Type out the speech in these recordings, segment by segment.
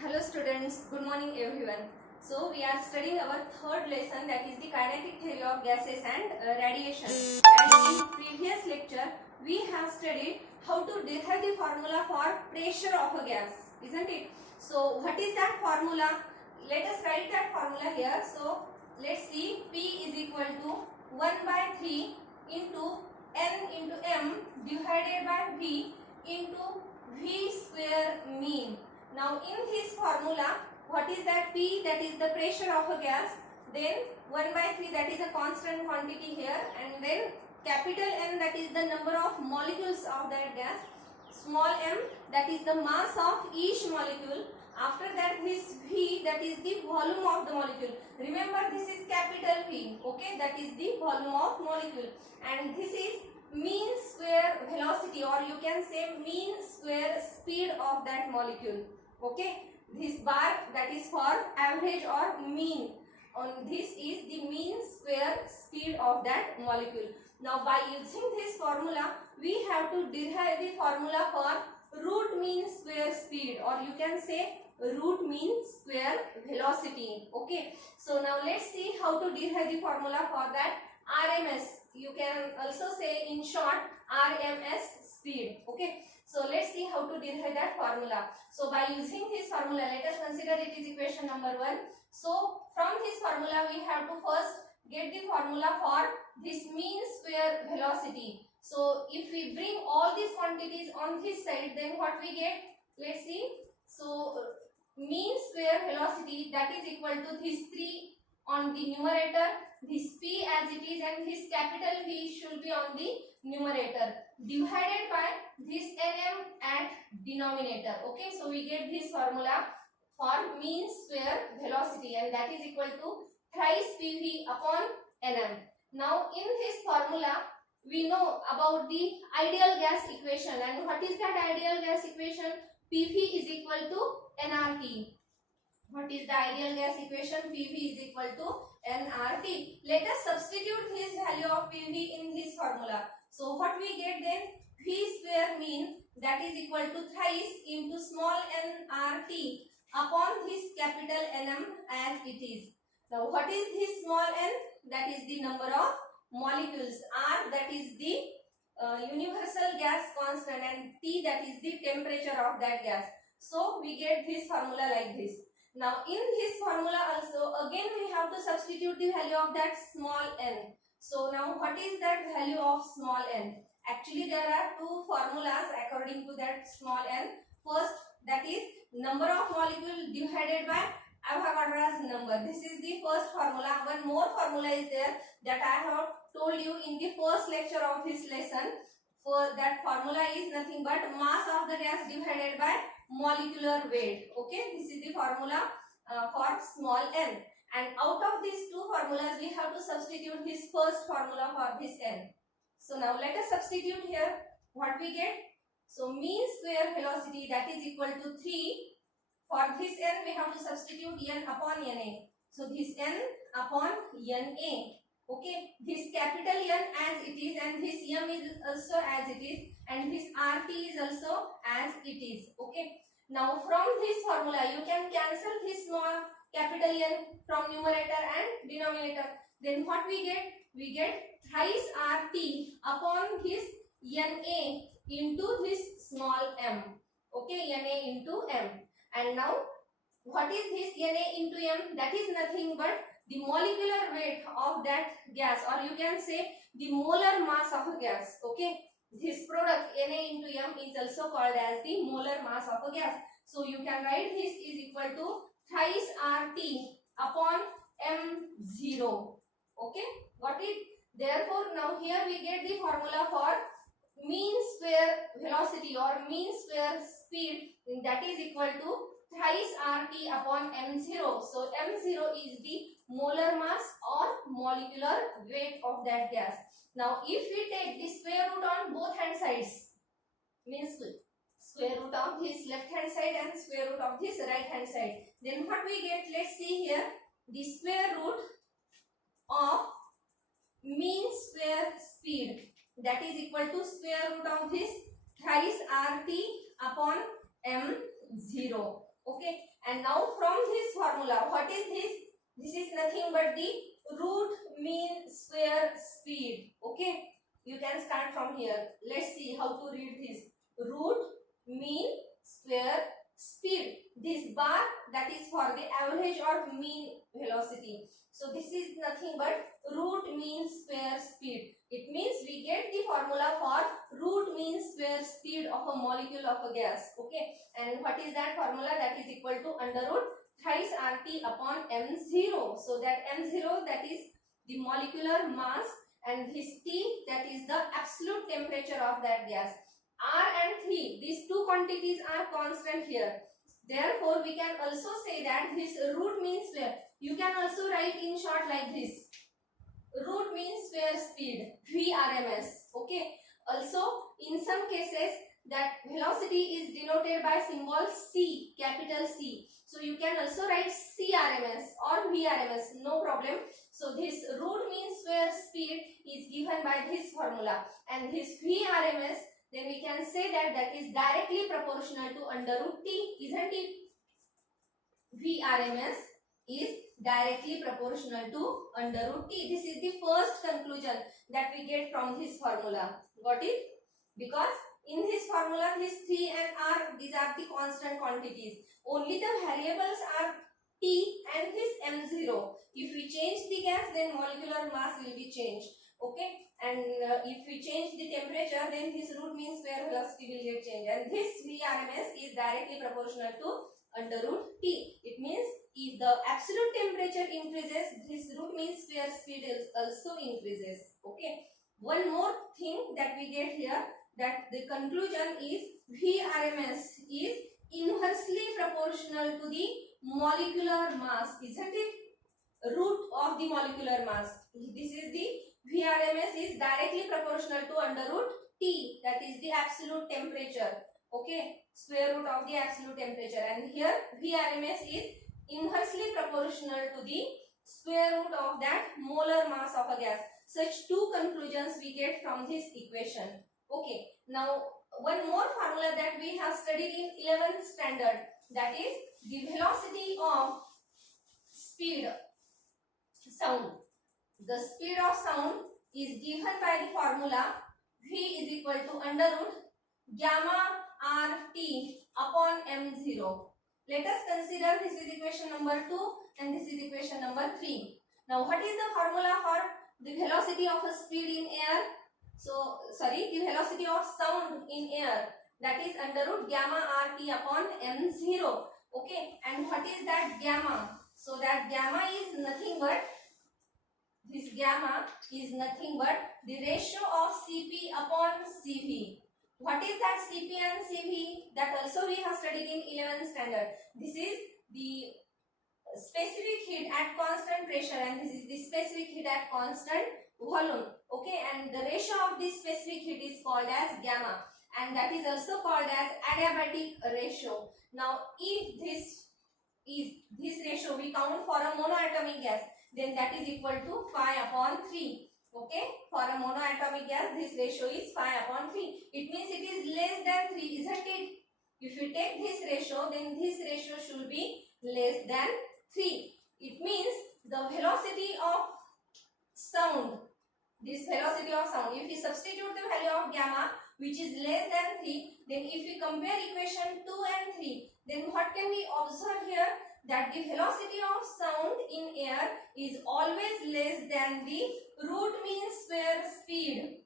Hello students, good morning everyone. So we are studying our third lesson, that is the kinetic theory of gases and radiation. And in previous lecture we have studied how to derive the formula for pressure of a gas, isn't it? So what is that formula? Let us write that formula here. So let's see, P is equal to 1 by 3 into N into M divided by V into V square mean. Now in this formula, what is that? P, that is the pressure of a gas, then 1 by 3, that is a constant quantity here, and then capital N, that is the number of molecules of that gas, small m, that is the mass of each molecule. After that, this V, that is the volume of the molecule. Remember, this is capital V, okay, that is the volume of molecule, and this is mean square velocity, or you can say mean square speed of that molecule. Okay, this bar, that is for average or mean, on this is the mean square speed of that molecule. Now by using this formula we have to derive the formula for root mean square speed, or you can say root mean square velocity. Okay, so now let's see how to derive the formula for that RMS. You can also say in short RMS speed. Okay, so let's see how to derive that formula. So by using this formula, let us consider it is equation number 1. So from this formula we have to first get the formula for this mean square velocity. So if we bring all these quantities on this side, then what we get? Let's see. So mean square velocity, that is equal to this 3 on the numerator, this P as it is, and this capital V should be on the numerator, divided by this Nm at denominator. Okay, so we get this formula for mean square velocity, and that is equal to thrice Pv upon Nm. Now in this formula we know about the ideal gas equation, and what is that ideal gas equation? Pv is equal to nRT. What is the ideal gas equation? Pv is equal to nRT. Let us substitute this value of Pv in this formula. So what we get then? V square mean, that is equal to thrice into small nRT upon this capital Nm as it is. Now what is this small n? That is the number of molecules. R, that is the universal gas constant, and T, that is the temperature of that gas. So we get this formula like this. Now in this formula also again we have to substitute the value of that small n. So now what is that value of small n? Actually there are two formulas according to that small n. First, that is number of molecule divided by Avogadro's number. This is the first formula. One more formula is there that I have told you in the first lecture of this lesson. For that formula is nothing but mass of the gas divided by molecular weight. Okay, this is the formula for small n, and out of these two formulas we have to substitute this first formula for this n. So now let us substitute here. What we get? So mean square velocity, that is equal to 3. For this n we have to substitute n upon Na. So this n upon Na. Okay, this capital N as it is, and this M is also as it is, and this RT is also as it is. Okay, now from this formula you can cancel this small capital N from numerator and denominator. Then what we get? We get thrice RT upon this Na into this small m. Okay, Na into m. And now what is this Na into m? That is nothing but the molecular weight of that gas, or you can say the molar mass of a gas. Okay, this product Na into m is also called as the molar mass of a gas. So you can write this is equal to thrice RT upon m0. Okay, got it? Therefore now here we get the formula for mean square velocity or mean square speed, that is equal to thrice RT upon m0. So m0 is the molar mass or molecular weight of that gas. Now if we take the square root on both hand sides, means square root of this left hand side and square root of this right hand side, then what we get? Let's see here. The square root of mean square speed, that is equal to square root of this thrice RT upon m0. Okay, and formula. What is this? This is nothing but the root mean square speed. Okay, you can start from here. Let's see how to read this. Root mean square speed. This bar, that is for the average or mean velocity. So this is nothing but root mean square speed. It means we get the formula for root mean square speed of a molecule of a gas. Okay, and what is that formula? That is equal to under root thrice RT upon M0. So that M0, that is the molecular mass, and this T, that is the absolute temperature of that gas. R and 3, these two quantities are constant here. Therefore, we can also say that this root mean square, you can also write in short like this. Root mean square speed, VRMS. Okay. Also, in some cases, that velocity is denoted by symbol C, capital C. So you can also write CRMS or VRMS, no problem. So this root mean square speed is given by this formula, and this VRMS, then we can say that that is directly proportional to under root T, isn't it? VRMS is directly proportional to under root T. This is the first conclusion that we get from this formula. Got it? Because in this formula, these 3 and R, these are the constant quantities. Only the variables are T and this M0. If we change the gas, then molecular mass will be changed. Okay, and if we change the temperature, then this root mean square velocity will get changed, and this VRMS is directly proportional to under root T. It means if the absolute temperature increases, this root mean square speed also increases. Okay, one more thing that we get here, that the conclusion is VRMS is inversely proportional to the molecular mass, isn't it? Root of the molecular mass. This is the VRMS is directly proportional to under root T, that is the absolute temperature. Okay, square root of the absolute temperature, and here VRMS is inversely proportional to the square root of that molar mass of a gas. Such two conclusions we get from this equation. Okay, now one more formula that we have studied in 11th standard, that is the velocity of speed sound. The speed of sound is given by the formula V is equal to under root gamma RT upon M0. Let us consider this is equation number 2 and this is equation number 3. Now what is the formula for the velocity of a speed in air? So the velocity of sound in air, that is under root gamma RT upon M0. Okay, and what is that gamma? So that gamma is nothing but, this gamma is nothing but the ratio of Cp upon Cv. What is that Cp and Cv? That also we have studied in 11th standard. This is the specific heat at constant pressure, and this is the specific heat at constant volume. Okay, and the ratio of this specific heat is called as gamma, and that is also called as adiabatic ratio. Now, if this is this ratio we count for a monoatomic gas, then that is equal to 5 upon 3. Okay, for a monoatomic gas, this ratio is 5 upon 3. It means it is less than 3, isn't it? If you take this ratio, then this ratio should be less than 3. It means the velocity of sound, this velocity of sound, if we substitute the value of gamma, which is less than 3, then if we compare equation 2 and 3, then what can we observe here? That the velocity of sound in air is always less than the root mean square speed.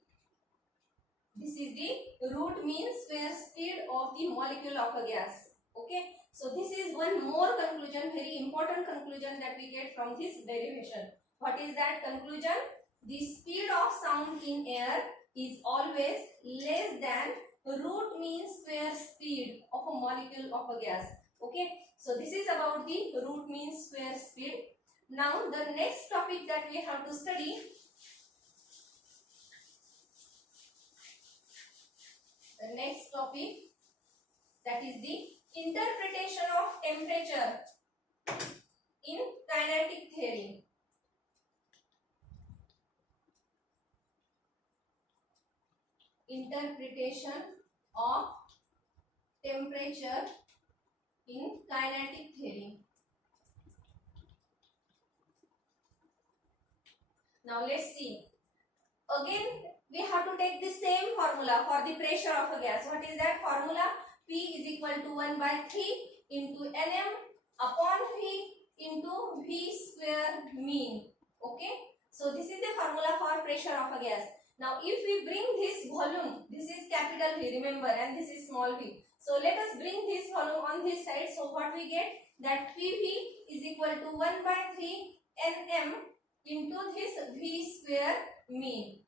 This is the root mean square speed of the molecule of a gas. Okay, so this is one more conclusion, very important conclusion that we get from this derivation. What is that conclusion? The speed of sound in air is always less than root mean square speed of a molecule of a gas. Okay, so this is about the root mean square speed. Now the next topic that we have to study, the next topic, that is the interpretation of temperature in kinetic theory. Interpretation of temperature in kinetic theory. Now let's see. Again, we have to take the same formula for the pressure of a gas. What is that formula? P is equal to 1 by 3 into Nm upon V into V square mean. Okay. So this is the formula for pressure of a gas. Now if we bring this volume, this is capital V, remember, and this is small v. So let us bring this volume on this side. So what we get? That PV is equal to 1 by 3 Nm into this V square mean.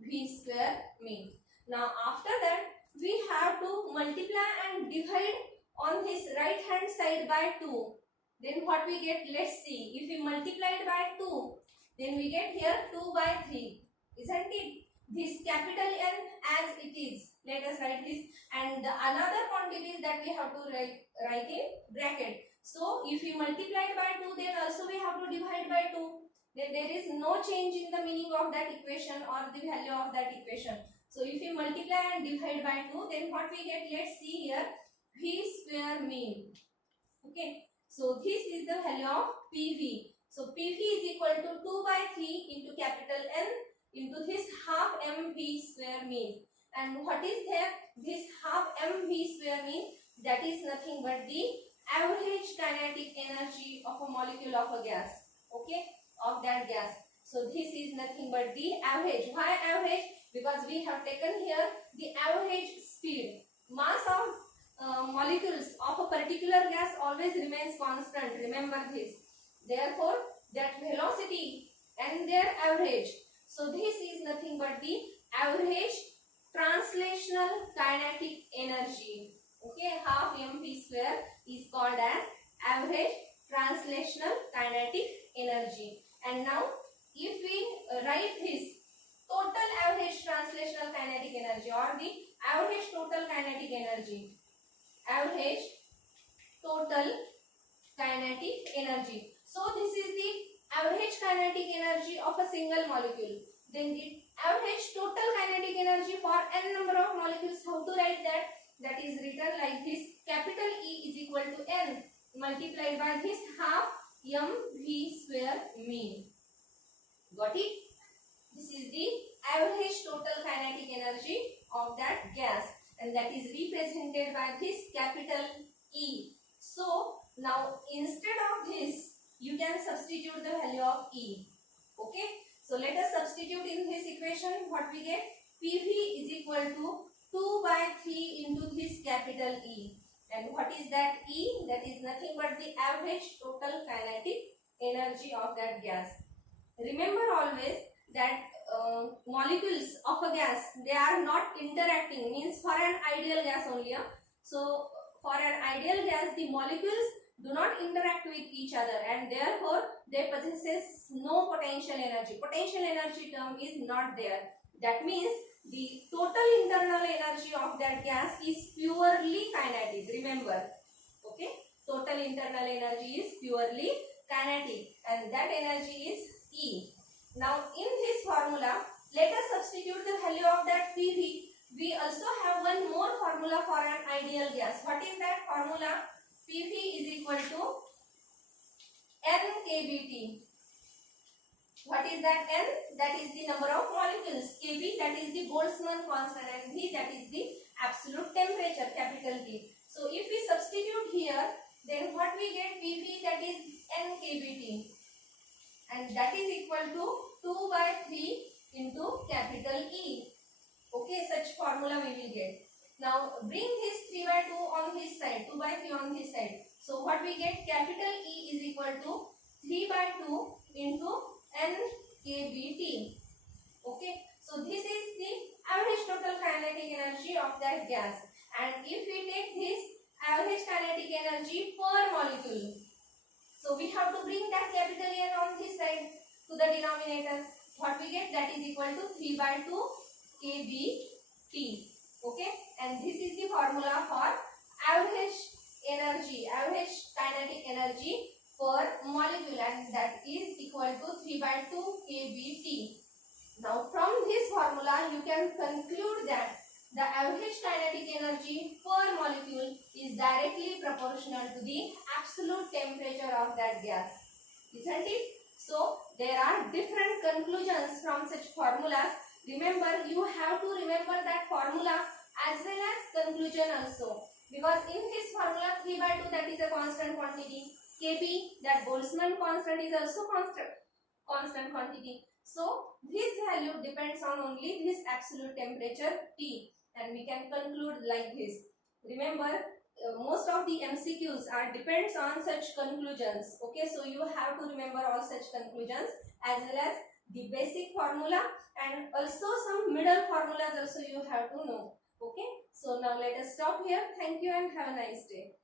V square mean. Now after that we have to multiply and divide on this right hand side by 2. Then what we get? Let's see. If we multiply it by 2, then we get here 2 by 3. Isn't it? This capital N as it is. Let us write this. And the another quantity that we have to write in bracket. So if we multiply it by 2, then also we have to divide by 2. Then there is no change in the meaning of that equation or the value of that equation. So if we multiply and divide by 2, then what we get? Let's see here. V square mean. Okay. So this is the value of PV. So PV is equal to 2 by 3 into capital N into this half mv square mean. And what is that? This half mv square mean, that is nothing but the average kinetic energy of a molecule of a gas. Okay, of that gas. So this is nothing but the average. Why average? Because we have taken here the average speed. Mass of molecules of a particular gas always remains constant. Remember this. Therefore, that velocity and their average. So this is nothing but the average translational kinetic energy. Okay, half mv square is called as average translational kinetic energy. And now if we write this total average translational kinetic energy or the average total kinetic energy, average total kinetic energy. So this is the average kinetic energy of a single molecule. Then the average total kinetic energy for n number of molecules. How to write that? That is written like this. Capital E is equal to n multiplied by this half mv square mean. Got it? This is the average total kinetic energy of that gas, and that is represented by this capital E. So now instead of this, you can substitute the value of E. Okay. So let us substitute in this equation. What we get? PV is equal to 2 by 3 into this capital E. And what is that E? That is nothing but the average total kinetic energy of that gas. Remember always that molecules of a gas, they are not interacting, means for an ideal gas only. So for an ideal gas, the molecules do not interact with each other, and therefore they possesses no potential energy. Potential energy term is not there. That means the total internal energy of that gas is purely kinetic. Remember, okay, total internal energy is purely kinetic, and that energy is E. Now in this formula, let us substitute the value of that PV. We also have one more formula for an ideal gas. What is that formula? PV is equal to N kBT. What is that N? That is the number of molecules. Kb, that is the Boltzmann constant, and V, that is the absolute temperature, capital T. So if we substitute here, then what we get? PV, that is N kBT, and that is equal to 2 by 3 into capital E. Okay, such formula we will get. Now bring this 3 by 2 on this side, 2 by 3 on this side. So what we get? Capital E is equal to 3 by 2 into N kBT. Okay, so this is the average total kinetic energy of that gas. And if we take this average kinetic energy per molecule, so we have to bring that capital N on this side to the denominator. What we get? That is equal to 3 by 2 kBT. Okay, and this is the formula for average energy, average kinetic energy per molecule, and that is equal to 3 by 2 kBT. Now from this formula you can conclude that the average kinetic energy per molecule is directly proportional to the absolute temperature of that gas. Isn't it? So there are different conclusions from such formulas. Remember, you have to remember that formula as well as conclusion also, because in this formula 3/2, that is a constant quantity, Kb, that Boltzmann constant, is also constant quantity. So this value depends on only this absolute temperature T, and we can conclude like this. Remember, most of the MCQs are depends on such conclusions. Okay, so you have to remember all such conclusions as well as the basic formula, and also some middle formulas also you have to know. Okay, so now let us stop here. Thank you and have a nice day.